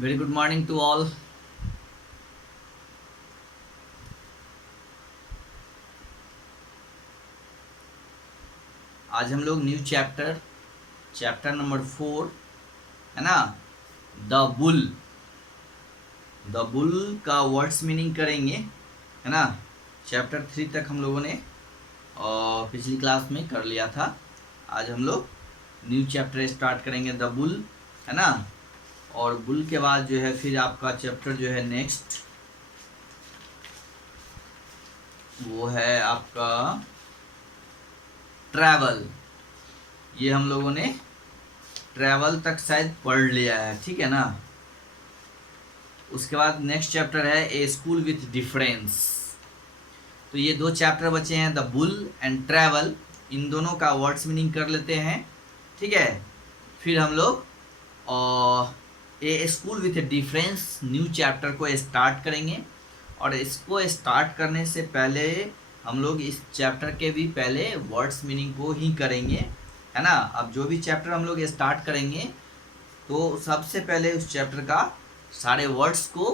Very good morning to all. आज हम लोग न्यू चैप्टर चैप्टर नंबर 4 है ना, द बुल। द बुल का वर्ड्स मीनिंग करेंगे, है ना। चैप्टर 3 तक हम लोगों ने पिछली क्लास में कर लिया था। आज हम लोग न्यू चैप्टर स्टार्ट करेंगे, द बुल, है ना। और बुल के बाद जो है फिर आपका चैप्टर जो है नेक्स्ट वो है आपका ट्रैवल। ये हम लोगों ने ट्रैवल तक शायद पढ़ लिया है, ठीक है ना। उसके बाद नेक्स्ट चैप्टर है ए स्कूल विथ डिफरेंस। तो ये दो चैप्टर बचे हैं, द बुल एंड ट्रैवल। इन दोनों का वर्ड्स मीनिंग कर लेते हैं, ठीक है। फिर हम लोग a school with difference new chapter को स्टार्ट करेंगे। और इसको स्टार्ट करने से पहले हम लोग इस चैप्टर के भी पहले वर्ड्स मीनिंग को ही करेंगे, है ना। अब जो भी चैप्टर हम लोग स्टार्ट करेंगे तो सबसे पहले उस चैप्टर का सारे वर्ड्स को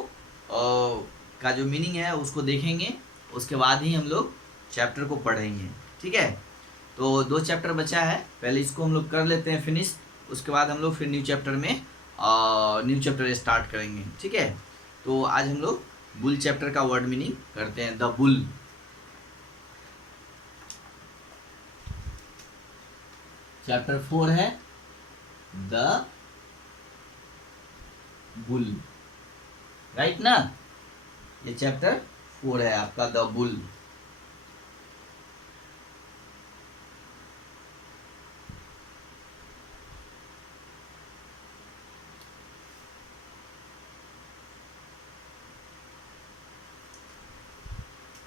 का जो मीनिंग है उसको देखेंगे। उसके बाद ही हम लोग चैप्टर को पढ़ेंगे, ठीक है। तो दो चैप्टर बचा है, पहले इसको हम लोग कर लेते हैं फिनिश। उसके बाद हम लोग फिर न्यू चैप्टर में न्यू चैप्टर स्टार्ट करेंगे, ठीक है। तो आज हम लोग बुल चैप्टर का वर्ड मीनिंग करते हैं, द बुल। चैप्टर 4 है द बुल, राइट ना। ये चैप्टर 4 है आपका द बुल।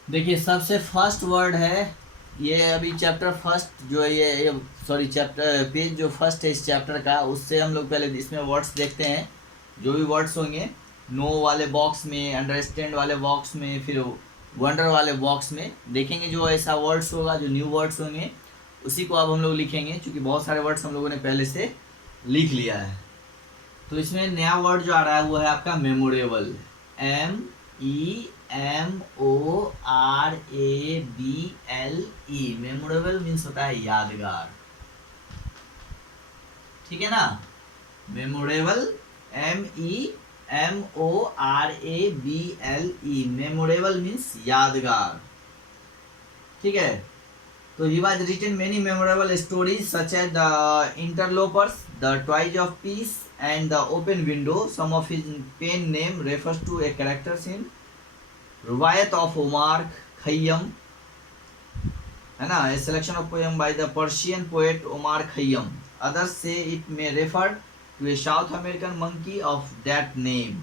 देखिए सबसे फर्स्ट वर्ड है ये, अभी चैप्टर फर्स्ट जो है ये सॉरी चैप्टर पेज जो फर्स्ट है इस चैप्टर का, उससे हम लोग पहले इसमें वर्ड्स देखते हैं। जो भी वर्ड्स होंगे नो वाले बॉक्स में, अंडरस्टैंड वाले बॉक्स में, फिर वंडर वाले बॉक्स में देखेंगे। जो ऐसा वर्ड्स होगा, जो न्यू वर्ड्स होंगे उसी को अब हम लोग लिखेंगे, क्योंकि बहुत सारे वर्ड्स हम लोगों ने पहले से लिख लिया है। तो इसमें नया वर्ड जो आ रहा है वो है आपका मेमोरेबल। MEMORABLE। मेमोरेबल मीन्स होता है यादगार, ठीक है ना। मेमोरेबल, MEMORABLE, मेमोरेबल मीन्स यादगार, ठीक है। So he was written many memorable stories such as the Interlopers, the Toys of Peace, and the Open Window. Some of his pen name refers to a characters in Ruwayat of Omar Khayyam, है ना, a selection of poem by the Persian poet Omar Khayyam. Others say it may refer to a South American monkey of that name.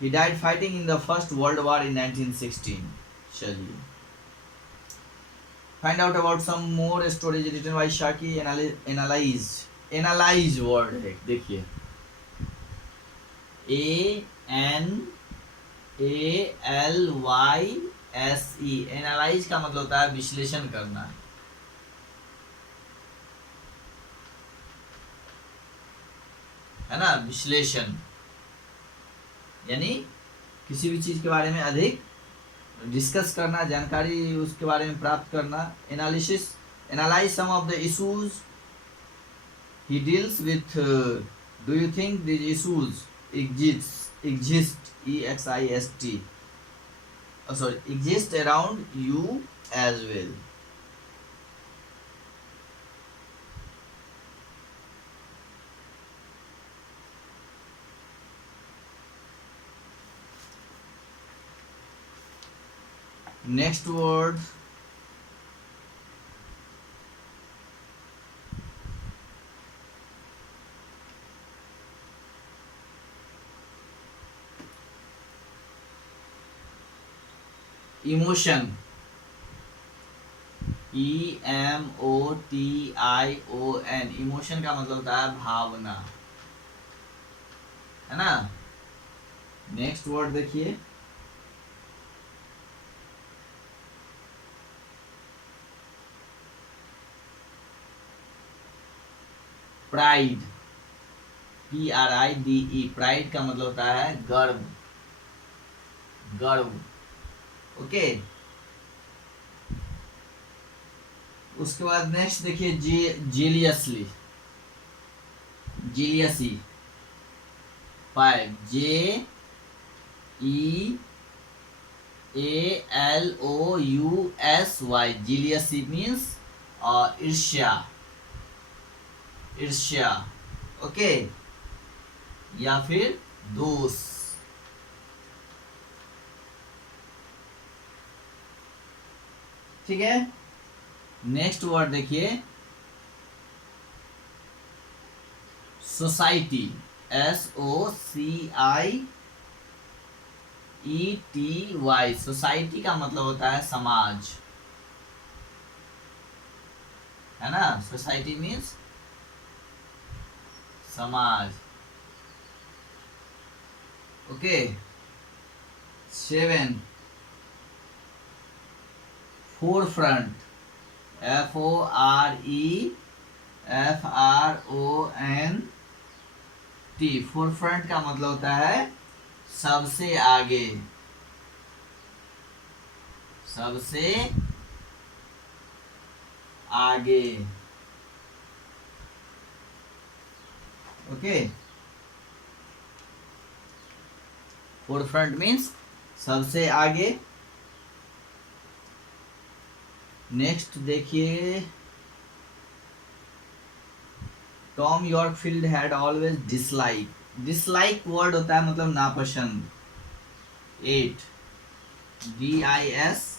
He died fighting in the First World War in 1916. चलिए find out about some more stories written by Shaki analyze word है, देखिए ANALYSE। Analyse का मतलब होता है विश्लेषण करना, है ना। विश्लेषण यानी किसी भी चीज के बारे में अधिक डिस्कस करना, जानकारी उसके बारे में प्राप्त करना। Analysis, analyse some of the issues he deals with. Do you think this issues exist EXIST, sorry, exist around you as well। next word emotion, EMOTION। Emotion का मतलब होता है भावना, है ना। नेक्स्ट वर्ड देखिए प्राइड, PRIDE, प्राइड का मतलब होता है गर्व, गर्व। ओके, उसके बाद नेक्स्ट देखिए जेलियसली, जेलियसी 5 JEALOUSY, जेलियसी मीन्स ईर्ष्या, ईर्ष्या। ओके, या फिर दोष। ठीक है, नेक्स्ट वर्ड देखिए सोसाइटी, SOCIETY, सोसाइटी का मतलब होता है समाज, है ना। सोसाइटी मीन्स समाज। ओके, 7 फोरफ्रंट, FOREFRONT, फोरफ्रंट का मतलब होता है सबसे आगे, सबसे आगे। ओके, फोरफ्रंट मीन्स सबसे आगे। नेक्स्ट देखिए Tom Yorkfield had always dislike, dislike word होता है मतलब नापसंद। 8 DISLIKE,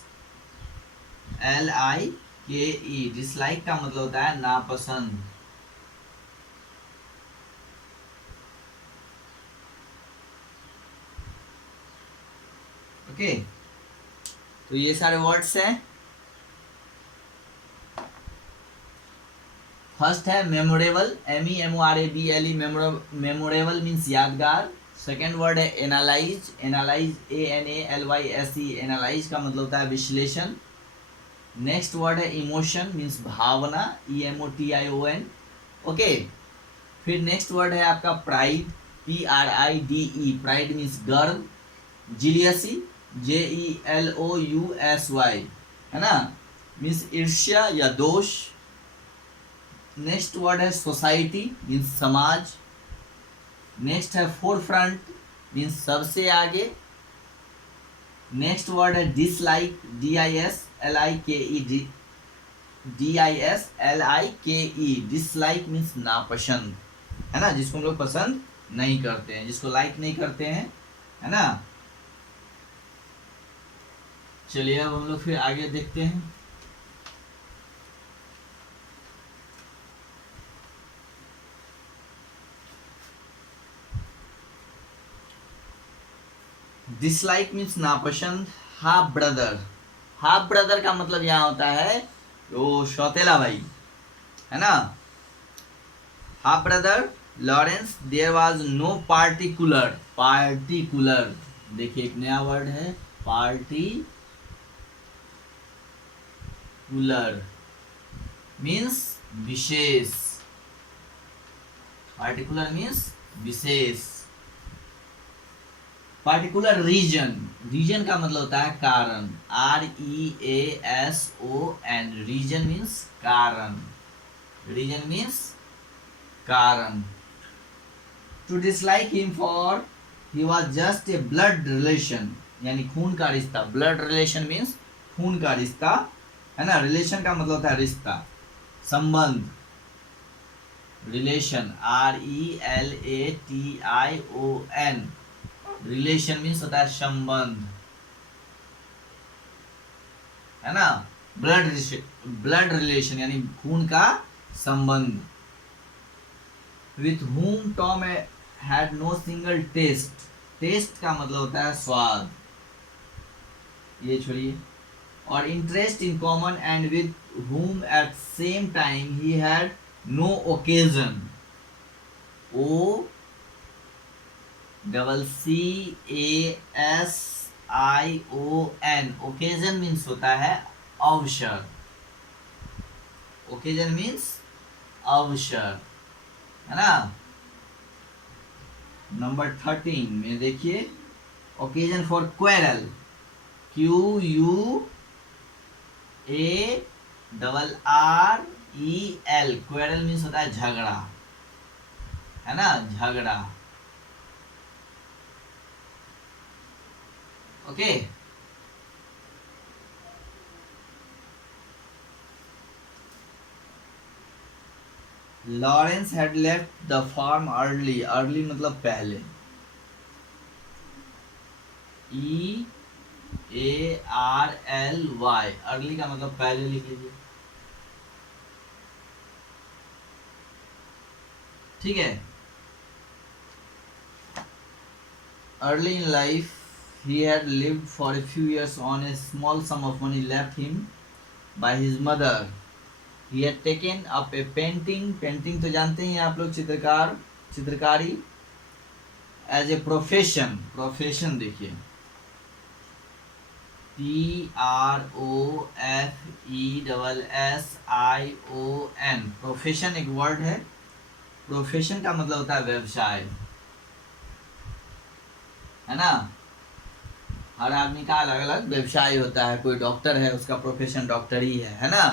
डिसलाइक का मतलब होता है नापसंद। ओके, तो ये सारे वर्ड्स हैं। फर्स्ट है मेमोरेबल, MEMORABLE, मेमोरेबल मीन्स यादगार। सेकेंड वर्ड है एनालाइज, एनालाइज ANALYSE, एनालाइज का मतलब होता है विश्लेषण। नेक्स्ट वर्ड है इमोशन मीन्स भावना, EMOTION। ओके, फिर नेक्स्ट वर्ड है आपका प्राइड, PRIDE, प्राइड मीन्स गर्व। जेलियसी, JELOUSY, है ना, मीन्स ईर्ष्या या दोष। नेक्स्ट वर्ड है सोसाइटी मीन्स समाज। नेक्स्ट है फोरफ्रंट मीन्स सबसे आगे। नेक्स्ट वर्ड है डिसलाइक, DISLIKE, डिसलाइक मीन्स नापसंद, है ना, जिसको हम लोग पसंद नहीं करते हैं, जिसको लाइक नहीं करते हैं, है ना। चलिए अब हम लोग फिर आगे देखते हैं। डिसलाइक मीन्स नापसंद। हाफ ब्रदर, हाफ ब्रदर का मतलब यहाँ होता है वो सौतेला भाई, है ना। Half brother Lawrence, there was no particular, particular देखिए एक नया वर्ड है पार्टिकुलर मीन्स विशेष, पार्टिकुलर मीन्स विशेष। पार्टिकुलर रीजन, रीजन का मतलब होता है कारण, REASON, रीजन मीन्स कारण, रीजन मीन्स कारण। To dislike him for he was just a blood relation, यानी खून का रिश्ता, ब्लड रिलेशन मीन्स खून का रिश्ता, है ना। रिलेशन का मतलब होता है रिश्ता, संबंध, रिलेशन RELATION, रिलेशन मीन्स होता है संबंध, है ना। ब्लड रिलेशन यानी खून का संबंध। With whom Tom had no single taste, taste का मतलब होता है स्वाद, ये छोड़िए। और interest in common and with whom at same time he had no occasion, OCCASION, occasion means होता है अवसर, ओकेजन मीन्स अवसर, है ना। नंबर 13 में देखिए, occasion for quarrel, QUARREL, quarrel means होता है झगड़ा, है ना, झगड़ा। Okay, Lawrence had left the farm early, early मतलब पहले, EARLY, अर्ली का मतलब पहले लिख लीजिए, ठीक है। Early in life he had lived for a few years on a small sum of money left him by his mother. He had taken up a painting, painting तो जानते हैं आप लोग, चित्रकार, चित्रकारी, एज ए प्रोफेशन, प्रोफेशन देखिए PROFESSION, profession एक word है। प्रोफेशन का मतलब होता है व्यवसाय, है ना। हर आदमी का अलग अलग व्यवसाय होता है। कोई डॉक्टर है, उसका प्रोफेशन डॉक्टरी है ना।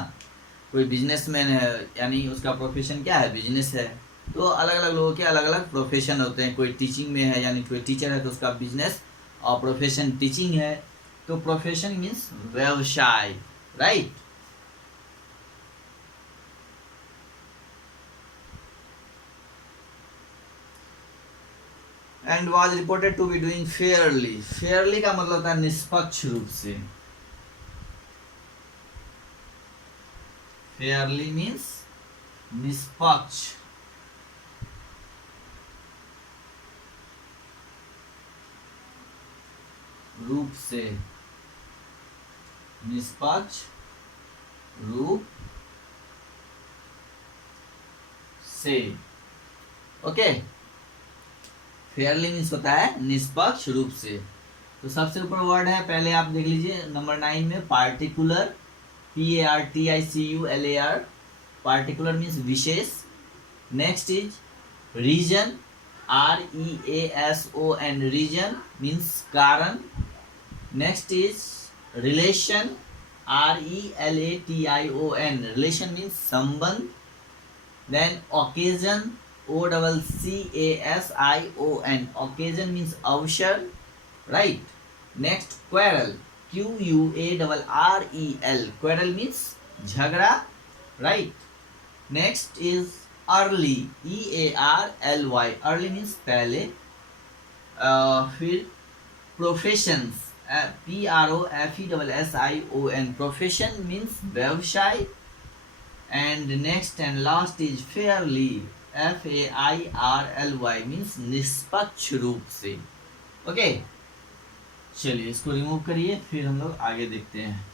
कोई बिजनेसमैन है, यानी उसका प्रोफेशन क्या है, बिजनेस है। तो अलग अलग लोगों के अलग अलग प्रोफेशन होते हैं। कोई टीचिंग में है, यानी कोई टीचर है तो उसका बिजनेस और प्रोफेशन टीचिंग है। तो प्रोफेशन मीन्स व्यवसाय, right. And was reported to be doing fairly, fairly का मतलब होता है निष्पक्ष रूप से। फेयरली मीन्स निष्पक्ष, रूप से, निष्पक्ष रूप से। ओके, फेयरली मीन्स होता है निष्पक्ष रूप से। तो सबसे ऊपर वर्ड है, पहले आप देख लीजिए नंबर 9 में, पार्टिकुलर, PARTICULAR, पार्टिकुलर मीन्स विशेष। Next is reason, REASON, reason means कारण। Next is relation, RELATION, relation means संबंध। Then occasion, OCCASION, occasion means अवसर, right. Next quarrel, QUARREL, quarrel means झगड़ा, right. Next is early, EARLY, early means पहले। फिर professions, PROFESSION, profession means व्यवसाय। And next and last is fairly, FAIRLY means निष्पक्ष रूप से। Okay, चलिए इसको रिमूव करिए, फिर हम लोग आगे देखते हैं।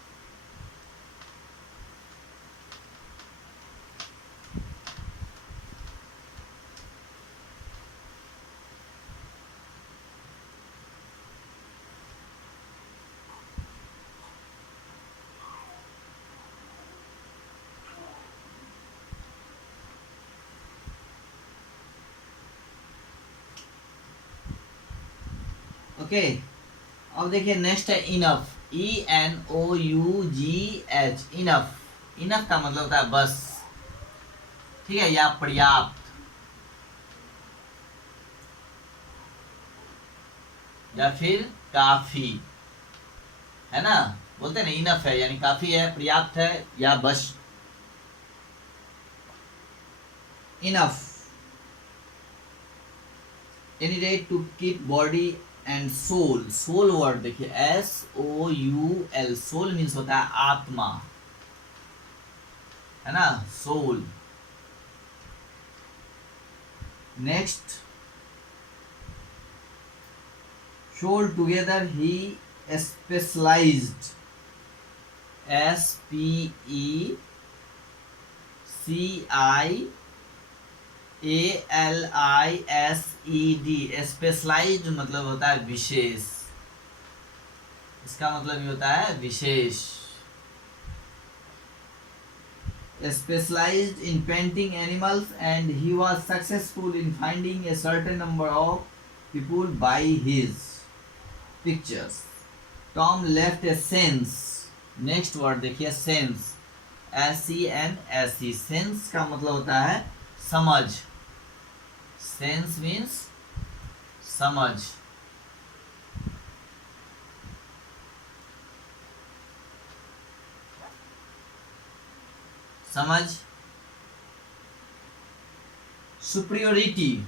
ओके, अब देखिए नेक्स्ट है इनफ, ENOUGH, इनफ। इनफ का मतलब होता है बस, ठीक है, या पर्याप्त, या फिर काफी, है ना। बोलते हैं ना इनफ है यानी काफी है, पर्याप्त है या बस। Enough, anyway to keep body and soul, soul word देखिए SOUL, सोल मीन्स होता है आत्मा, है ना, soul. Next, soul together he specialised, SPECIALISED, specialised मतलब होता है विशेष, इसका मतलब ये होता है विशेष। Specialized in painting animals and he was successful in finding a certain number of people buy his pictures. Tom left a sense. Next word देखिए सेंस, SENSE। सेंस का मतलब होता है समझ। सेंस मीन्स समझ। समझ। Superiority,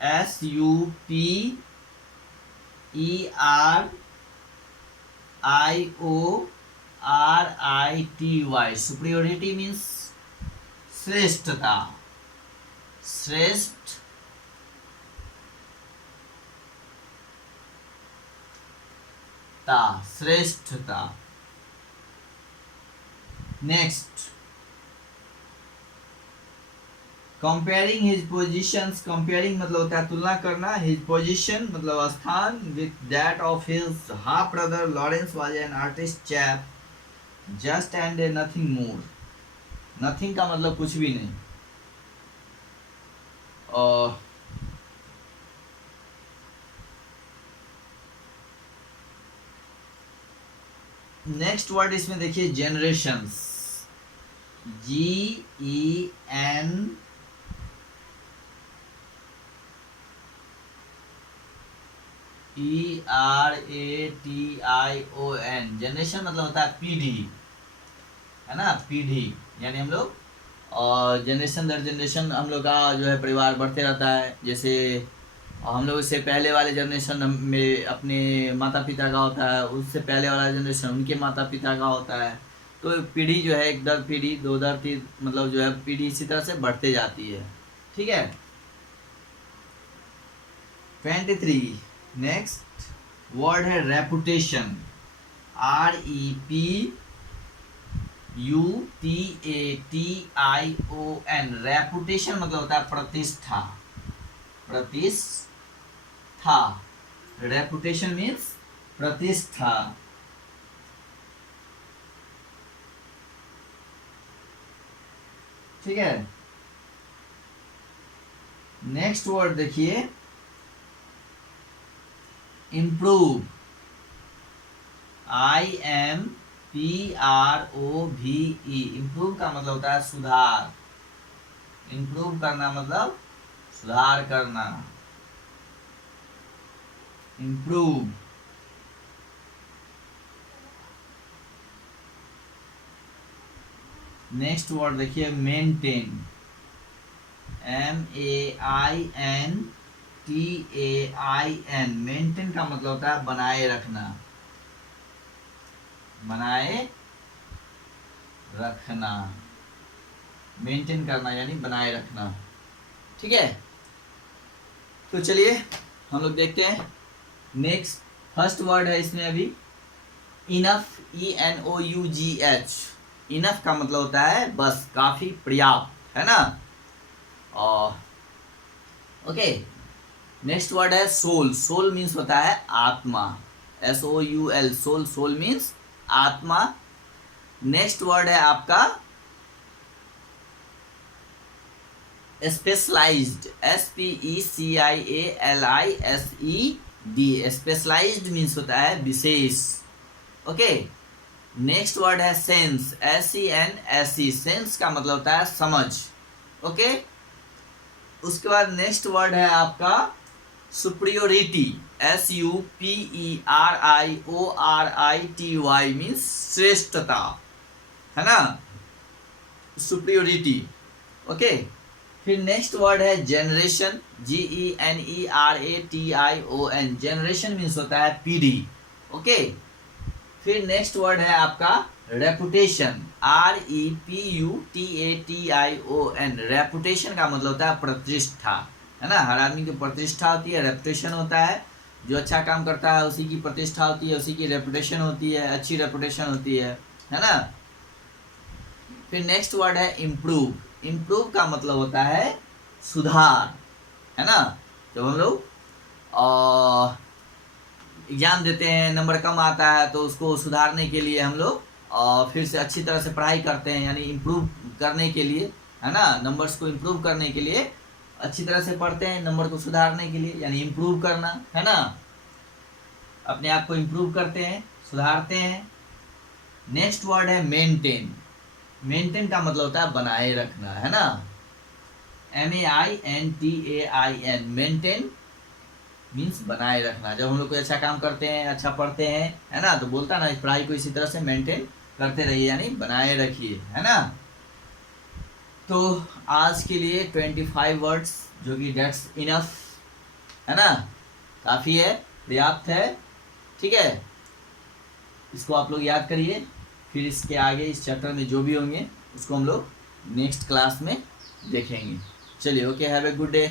SUPERIORITY। सुपीरियोरिटी मीन्स श्रेष्ठता। श्रेष्ठता। Next, comparing his positions. Comparing मतलब होता है तुलना करना। हिज पोजिशन मतलब स्थान with that of his half brother Lawrence was an artist chap just and A nothing more. Nothing का मतलब कुछ भी नहीं। और नेक्स्ट वर्ड इसमें देखिए जनरेशंस, GENERATION। जनरेशन मतलब होता है पीढ़ी, है ना, पीढ़ी। यानी हम लोग और जनरेशन दर जनरेशन हम लोग का जो है परिवार बढ़ते रहता है। जैसे हम लोग से पहले वाले जनरेशन में अपने माता पिता का होता है, उससे पहले वाला जनरेशन उनके माता पिता का होता है। तो पीढ़ी जो है एक दर पीढ़ी, दो दर तीन, मतलब जो है पीढ़ी इसी तरह से बढ़ते जाती है। ठीक है। 23 नेक्स्ट वर्ड है रेपुटेशन, REPUTATION। रेपुटेशन मतलब होता है प्रतिष्ठा। प्रतिष्ठा, रेपुटेशन मीन्स प्रतिष्ठा। ठीक है। नेक्स्ट वर्ड देखिए इम्प्रूव, IMPROVE। इम्प्रूव का मतलब होता है सुधार। इम्प्रूव करना मतलब सुधार करना। इम्प्रूव। नेक्स्ट वर्ड देखिए मेंटेन, MAINTAIN। मेंटेन का मतलब होता है बनाए रखना। बनाए रखना, मेंटेन करना यानी बनाए रखना। ठीक है। तो चलिए हम लोग देखते हैं नेक्स्ट। फर्स्ट वर्ड है इसमें अभी इनफ, ENOUGH। इनफ का मतलब होता है बस, काफी, पर्याप्त, है ना। और ओके। नेक्स्ट वर्ड है सोल। सोल मीन्स होता है आत्मा, SOUL। सोल, सोल मीन्स आत्मा। नेक्स्ट वर्ड है आपका स्पेशलाइज्ड, SPECIALISED। स्पेशलाइज्ड मीन्स होता है विशेष। ओके। नेक्स्ट वर्ड है सेंस, SENSE। सेंस का मतलब होता है समझ। ओके। उसके बाद नेक्स्ट वर्ड है आपका सुपीरियोरिटी, SUPERIORITY। मीन्स श्रेष्ठता, है ना, सुपीरियोरिटी। ओके। फिर नेक्स्ट वर्ड है जनरेशन, GENERATION। जनरेशन मीन्स होता है पीढ़ी। ओके। फिर नेक्स्ट वर्ड है आपका रेपुटेशन, REPUTATION। रेपुटेशन का मतलब होता है प्रतिष्ठा, है ना। हर आदमी की प्रतिष्ठा होती है, रेपुटेशन होता है। जो अच्छा काम करता है उसी की प्रतिष्ठा होती है, उसी की रेपुटेशन होती है, अच्छी रेपुटेशन होती है ना। फिर नेक्स्ट वर्ड है इम्प्रूव। इम्प्रूव का मतलब होता है सुधार, है ना। जब हम लोग एग्जाम देते हैं, नंबर कम आता है तो उसको सुधारने के लिए हम लोग फिर से अच्छी तरह से पढ़ाई करते हैं, यानी इम्प्रूव करने के लिए, है ना, नंबर्स को इम्प्रूव करने के लिए अच्छी तरह से पढ़ते हैं नंबर को सुधारने के लिए, यानी इम्प्रूव करना है ना, अपने आप को इम्प्रूव करते हैं, सुधारते हैं। नेक्स्ट वर्ड है मेंटेन। मेंटेन का मतलब होता है बनाए रखना, है ना, MEINTAIN, मेंटेन मीन्स बनाए रखना। जब हम लोग कोई अच्छा काम करते हैं, अच्छा पढ़ते हैं, है ना, तो बोलता है ना पढ़ाई को इसी तरह से मेंटेन करते रहिए, यानी बनाए रखिए, है ना। तो आज के लिए 25 वर्ड्स, जो कि डेट्स इनफ, है ना, काफ़ी है, पर्याप्त है, ठीक है। इसको आप लोग याद करिए, फिर इसके आगे इस चैप्टर में जो भी होंगे उसको हम लोग नेक्स्ट क्लास में देखेंगे। चलिए, okay, have a good day.